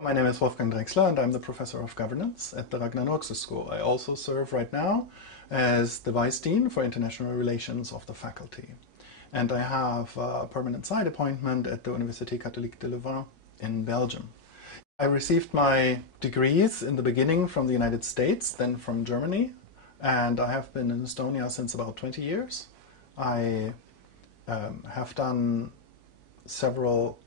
My name is Wolfgang Drechsler and I'm the Professor of Governance at the Ragnar Nurkse School. I also serve right now as the Vice Dean for International Relations of the faculty. And I have a permanent side appointment at the Université Catholique de Louvain in Belgium. I received my degrees in the beginning from the United States, then from Germany, and I have been in Estonia since about 20 years. I have done several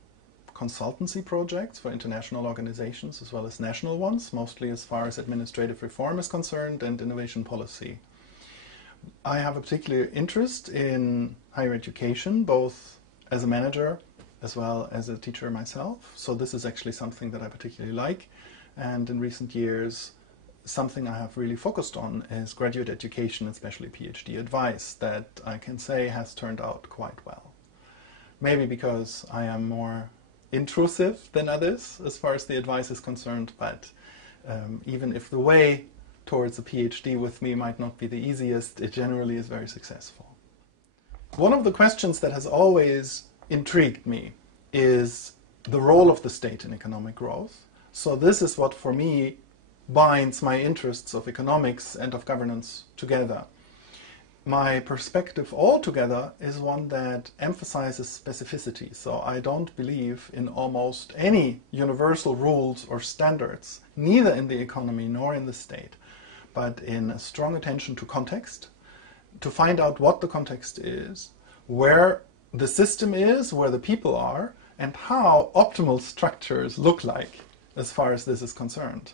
consultancy projects for international organizations as well as national ones, mostly as far as administrative reform is concerned and innovation policy. I have a particular interest in higher education, both as a manager as well as a teacher myself. So this is actually something that I particularly like. And in recent years, something I have really focused on is graduate education, especially PhD advice, that I can say has turned out quite well. Maybe because I am more intrusive than others as far as the advice is concerned, but even if the way towards a PhD with me might not be the easiest, it generally is very successful. One of the questions that has always intrigued me is the role of the state in economic growth. So this is what for me binds my interests of economics and of governance together. My perspective altogether is one that emphasizes specificity, so I don't believe in almost any universal rules or standards, neither in the economy nor in the state, but in a strong attention to context, to find out what the context is, where the system is, where the people are, and how optimal structures look like as far as this is concerned.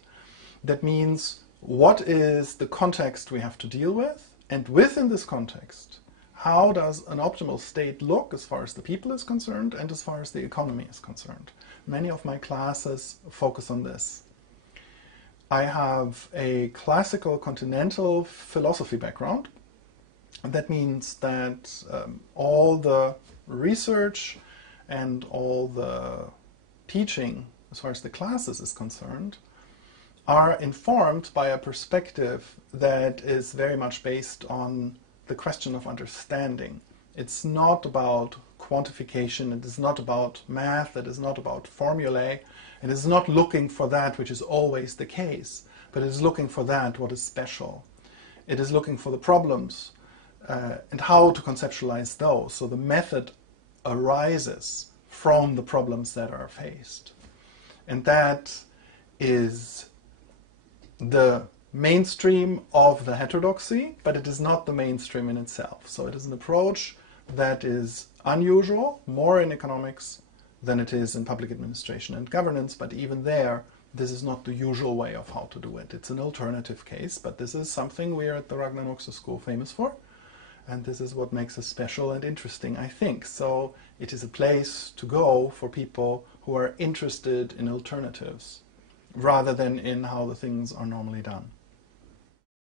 That means, what is the context we have to deal with? And within this context, how does an optimal state look as far as the people is concerned and as far as the economy is concerned? Many of my classes focus on this. I have a classical continental philosophy background. That means that all the research and all the teaching as far as the classes is concerned are informed by a perspective that is very much based on the question of understanding. It's not about quantification, it is not about math, it is not about formulae, it is not looking for that which is always the case, but it is looking for that what is special. It is looking for the problems and how to conceptualize those. So the method arises from the problems that are faced. And that is the mainstream of the heterodoxy, but it is not the mainstream in itself. So it is an approach that is unusual, more in economics than it is in public administration and governance, but even there, this is not the usual way of how to do it. It's an alternative case, but this is something we are at the Ragnar Nurkse School famous for, and this is what makes us special and interesting, I think. So it is a place to go for people who are interested in alternatives, rather than in how the things are normally done.